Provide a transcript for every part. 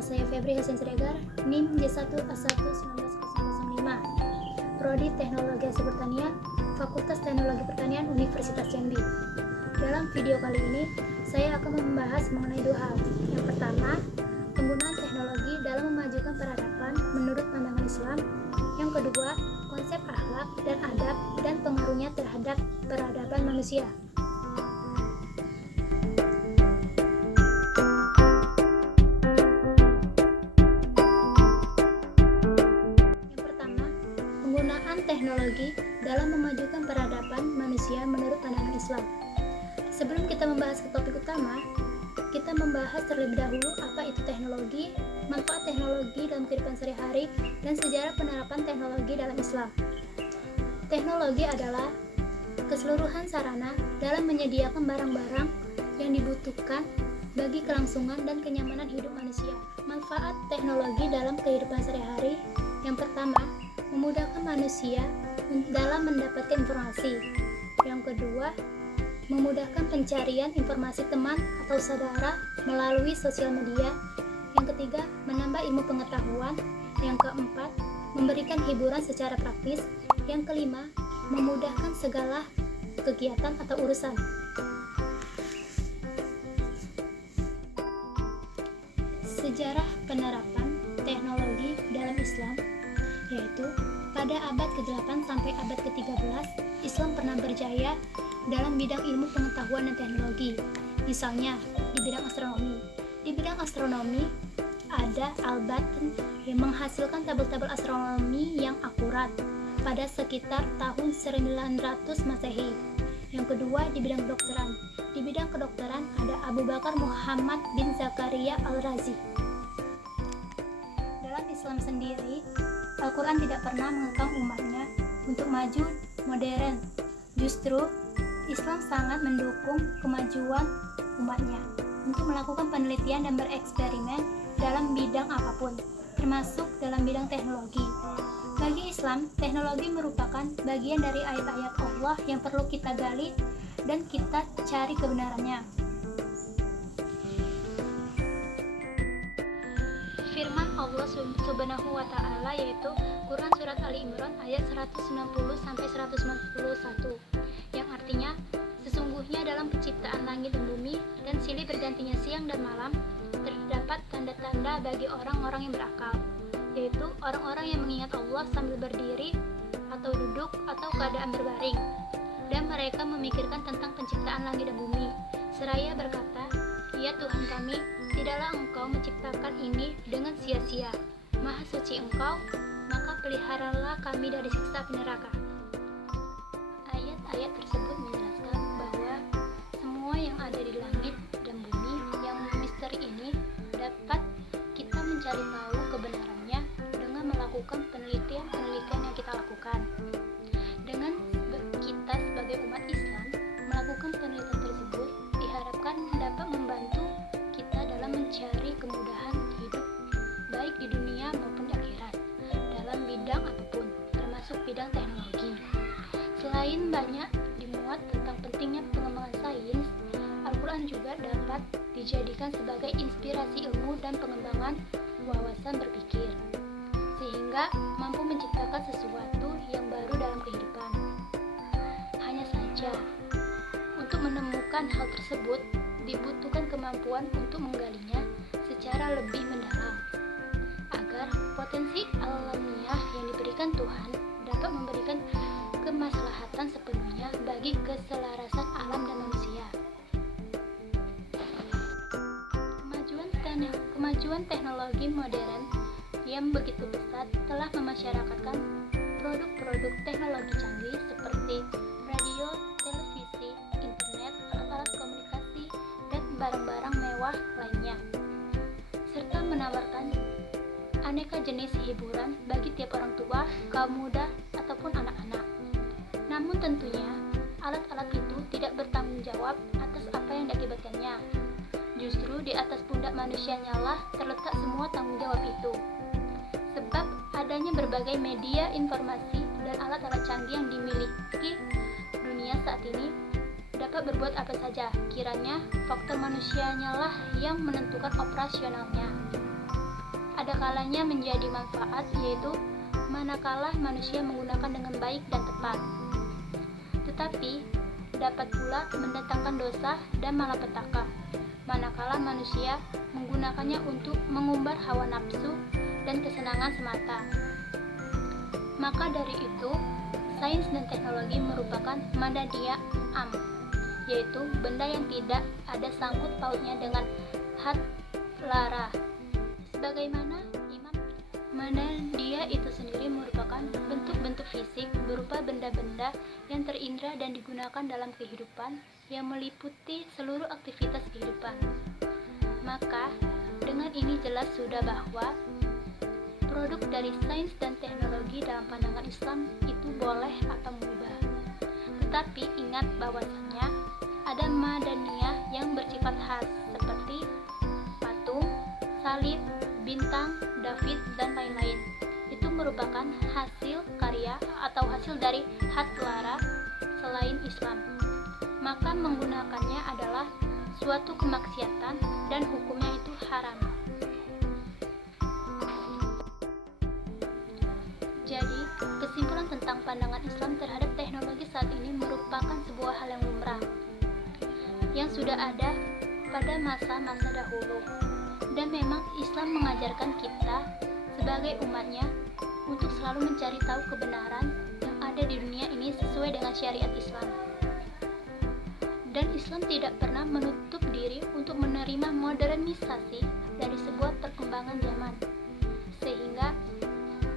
Nama saya Febri Hasan Siregar, NIM J1A1-19005, Prodi Teknologi Hasil Pertanian, Fakultas Teknologi Pertanian Universitas Jambi. Dalam video kali ini, saya akan membahas mengenai dua hal. Yang pertama, penggunaan teknologi dalam memajukan peradaban menurut pandangan Islam. Yang kedua, konsep akhlak dan adab dan pengaruhnya terhadap peradaban manusia. Teknologi dalam memajukan peradaban manusia menurut pandangan Islam. Sebelum kita membahas ke topik utama, kita membahas terlebih dahulu apa itu teknologi, manfaat teknologi dalam kehidupan sehari-hari, dan sejarah penerapan teknologi dalam Islam. Teknologi adalah keseluruhan sarana dalam menyediakan barang-barang yang dibutuhkan bagi kelangsungan dan kenyamanan hidup manusia. Manfaat teknologi dalam kehidupan sehari-hari, yang pertama, memudahkan manusia dalam mendapatkan informasi. Yang kedua, memudahkan pencarian informasi teman atau saudara melalui sosial media. Yang ketiga, menambah ilmu pengetahuan. Yang keempat, memberikan hiburan secara praktis. Yang kelima, memudahkan segala kegiatan atau urusan. Sejarah penerapan teknologi dalam Islam, yaitu pada abad ke-8 sampai abad ke-13, Islam pernah berjaya dalam bidang ilmu pengetahuan dan teknologi. Misalnya, di bidang astronomi. Di bidang astronomi, ada Al-Batn yang menghasilkan tabel-tabel astronomi yang akurat pada sekitar tahun 900 Masehi. Yang kedua, di bidang kedokteran. Di bidang kedokteran, ada Abu Bakar Muhammad bin Zakaria Al-Razi. Dalam Islam sendiri, Al-Quran tidak pernah mengekang umatnya untuk maju modern. Justru, Islam sangat mendukung kemajuan umatnya untuk melakukan penelitian dan bereksperimen dalam bidang apapun, termasuk dalam bidang teknologi. Bagi Islam, teknologi merupakan bagian dari ayat-ayat Allah yang perlu kita gali dan kita cari kebenarannya. Firman Allah Subhanahu wa Ta'ala, yaitu Quran surat Ali Imran ayat 190 sampai 191, yang artinya, sesungguhnya dalam penciptaan langit dan bumi dan silih bergantinya siang dan malam terdapat tanda-tanda bagi orang-orang yang berakal, yaitu orang-orang yang mengingat Allah sambil berdiri atau duduk atau keadaan berbaring, dan mereka memikirkan tentang penciptaan langit dan bumi seraya berkata, ya Tuhan kami, tidaklah Engkau menciptakan ini dengan sia-sia. Maha suci Engkau, maka peliharalah kami dari siksa api neraka. Ayat-ayat tersebut menjelaskan bahwa semua yang ada di langit dan bumi yang misteri ini dapat kita mencari tahu kebenarannya dengan melakukan penelitian-penelitian yang kita lakukan. Dengan kita sebagai umat Islam melakukan penelitian tersebut diharapkan dapat membantu kita dalam mencari kemudahan hidup baik di dunia maupun di akhirat dalam bidang apapun, termasuk bidang teknologi. Selain banyak dimuat tentang pentingnya pengembangan sains, Al-Quran juga dapat dijadikan sebagai inspirasi ilmu dan pengembangan wawasan berpikir, sehingga mampu menciptakan sesuatu yang baru dalam kehidupan. Hanya saja, untuk menemukan hal tersebut dibutuhkan kemampuan untuk menggalinya secara lebih mendalam, agar potensi alamiah yang diberikan Tuhan dapat memberikan kemaslahatan sepenuhnya bagi keselarasan alam dan manusia. Kemajuan teknologi modern yang begitu pesat telah memasyarakatkan produk-produk teknologi canggih seperti radio, televisi, internet, alat-alat komunikasi, dan barang-barang mewah lainnya, serta menawarkan aneka jenis hiburan bagi tiap orang tua, kaum muda, ataupun anak-anak. Namun tentunya, alat-alat itu tidak bertanggung jawab atas apa yang diakibatkannya. Justru di atas pundak manusianya lah terletak semua tanggung jawab itu. Sebab adanya berbagai media informasi dan alat-alat canggih yang dimiliki dunia saat ini dapat berbuat apa saja, kiranya faktor manusianya lah yang menentukan operasionalnya. ada kalanya menjadi manfaat, yaitu manakala manusia menggunakan dengan baik dan tepat. Tetapi dapat pula mendatangkan dosa dan malapetaka manakala manusia menggunakannya untuk mengumbar hawa nafsu dan kesenangan semata. Maka dari itu, sains dan teknologi merupakan madadia am, yaitu benda yang tidak ada sangkut pautnya dengan hat lara. Sebagaimana madadia itu sendiri merupakan bentuk-bentuk fisik berupa benda-benda yang terindra dan digunakan dalam kehidupan yang meliputi seluruh aktivitas kehidupan. Maka dengan ini jelas sudah bahwa produk dari sains dan teknologi dalam pandangan Islam itu boleh atau mubah. Tetapi ingat bahwasanya ada madaniyah yang bersifat khas seperti patung, salib, bintang, David, dan lain-lain. Itu merupakan hasil karya atau hasil dari hat lara selain Islam. Maka menggunakannya adalah suatu kemaksiatan dan hukumnya itu haram. Jadi, kesimpulan tentang pandangan Islam terhadap teknologi saat ini merupakan sebuah hal yang lumrah yang sudah ada pada masa-masa dahulu. Dan memang Islam mengajarkan kita sebagai umatnya untuk selalu mencari tahu kebenaran yang ada di dunia ini sesuai dengan syariat Islam. Dan Islam tidak pernah menutup diri untuk menerima modernisasi dari sebuah perkembangan zaman. Sehingga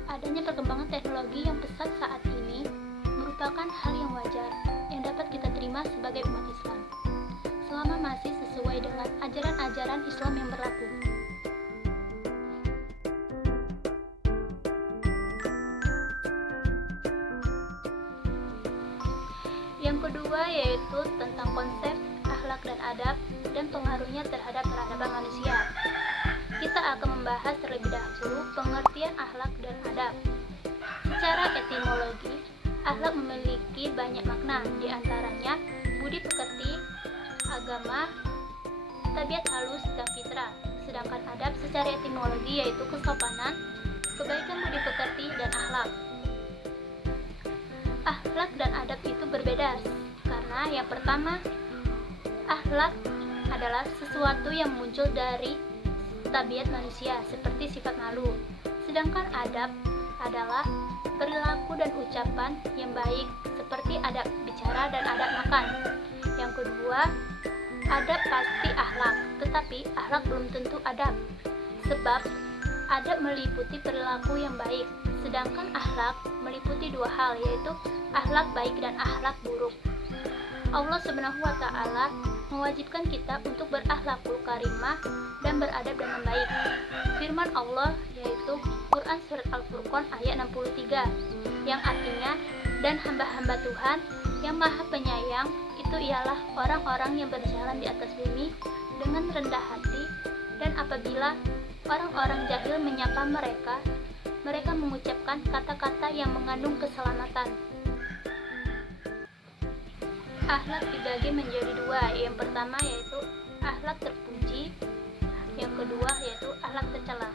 adanya perkembangan teknologi yang pesat saat ini merupakan hal yang wajar yang dapat kita terima sebagai umat Islam, selama masih sesuai dengan ajaran-ajaran Islam yang berlaku. Yang kedua yaitu tentang konsep akhlak dan adab dan pengaruhnya terhadap peradaban manusia. Kita akan membahas terlebih dahulu pengertian akhlak dan adab. Secara etimologi, akhlak memiliki banyak makna, di antaranya budi pekerti, agama, tabiat halus, dan fitrah. Sedangkan adab secara etimologi yaitu kesopanan, kebaikan budi pekerti, dan akhlak. Akhlak dan adab itu berbeda karena yang pertama, akhlak adalah sesuatu yang muncul dari tabiat manusia seperti sifat malu. Sedangkan adab adalah perilaku dan ucapan yang baik seperti adab bicara dan adab makan. Yang kedua, adab pasti akhlak, tetapi akhlak belum tentu adab. Sebab adab meliputi perilaku yang baik, sedangkan akhlak meliputi dua hal, yaitu akhlak baik dan akhlak buruk. Allah Subhanahu wa Ta'ala mewajibkan kita untuk berakhlakul karimah dan beradab dengan baik. Firman Allah yaitu Quran Surat Al-Furqan ayat 63 yang artinya, dan hamba-hamba Tuhan yang maha penyayang itu ialah orang-orang yang berjalan di atas bumi dengan rendah hati, dan apabila orang-orang jahil menyapa mereka, mereka mengucapkan kata-kata yang mengandung keselamatan. Akhlak dibagi menjadi dua. Yang pertama yaitu akhlak terpuji, yang kedua yaitu akhlak tercela.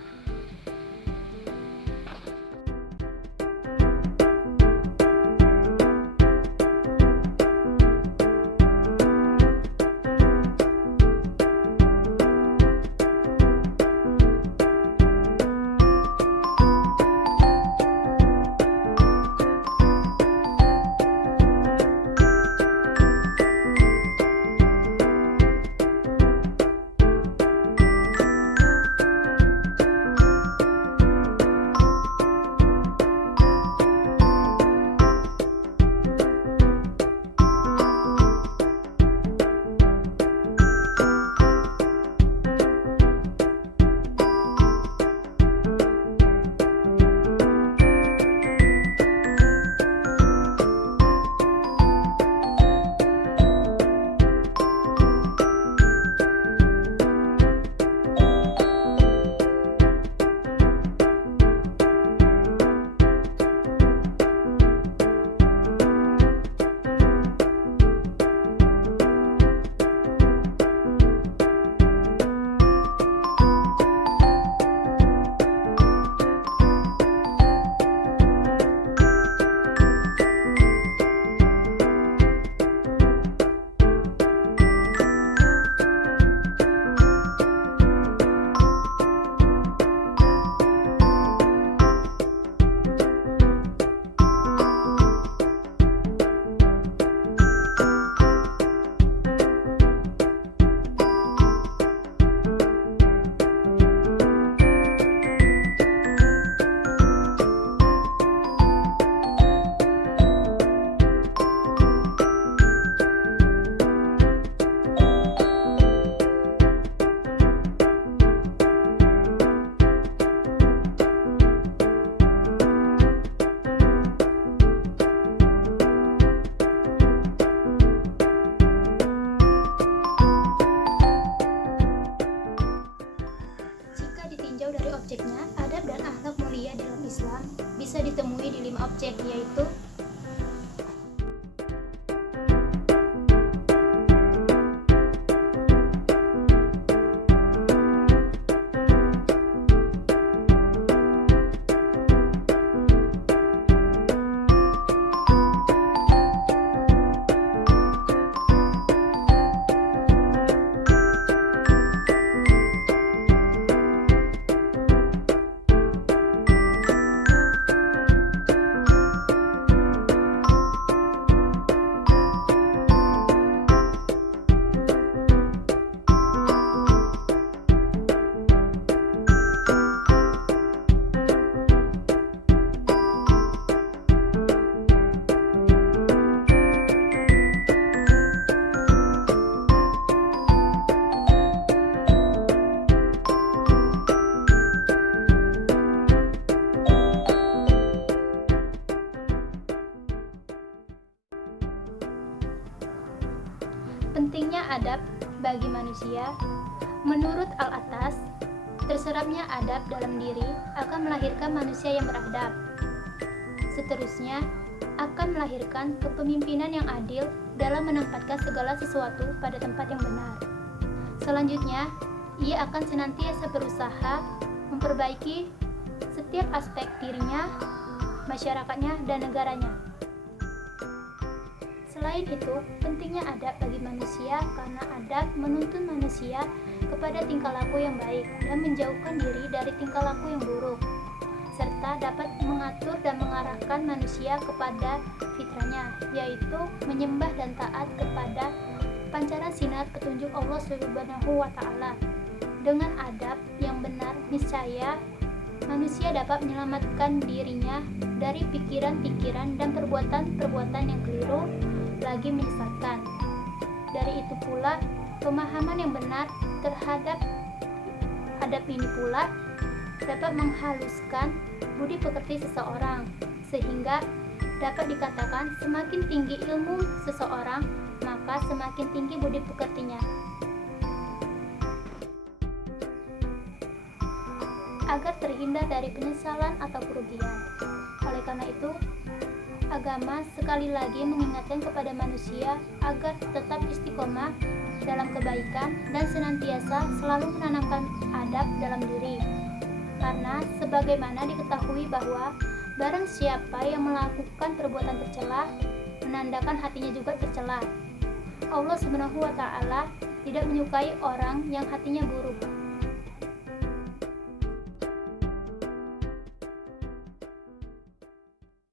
objek, yaitu pentingnya adab bagi manusia. Menurut Al-Atas, terserapnya adab dalam diri akan melahirkan manusia yang beradab. Seterusnya, akan melahirkan kepemimpinan yang adil dalam menempatkan segala sesuatu pada tempat yang benar. Selanjutnya, ia akan senantiasa berusaha memperbaiki setiap aspek dirinya, masyarakatnya, dan negaranya. Selain itu, pentingnya adab bagi manusia karena adab menuntun manusia kepada tingkah laku yang baik dan menjauhkan diri dari tingkah laku yang buruk, serta dapat mengatur dan mengarahkan manusia kepada fitrahnya, yaitu menyembah dan taat kepada pancaran sinar petunjuk Allah Subhanahu wa Ta'ala. Dengan adab yang benar, niscaya manusia dapat menyelamatkan dirinya dari pikiran-pikiran dan perbuatan-perbuatan yang keliru lagi menyesatkan. Dari itu pula, pemahaman yang benar terhadap adab ini pula dapat menghaluskan budi pekerti seseorang, sehingga dapat dikatakan semakin tinggi ilmu seseorang, maka semakin tinggi budi pekertinya. Agar terhindar dari penyesalan atau kerugian. Oleh karena itu, agama sekali lagi mengingatkan kepada manusia agar tetap istiqomah dalam kebaikan dan senantiasa selalu menanamkan adab dalam diri. Karena sebagaimana diketahui bahwa barang siapa yang melakukan perbuatan tercela, menandakan hatinya juga tercela. Allah Subhanahu wa Ta'ala tidak menyukai orang yang hatinya buruk.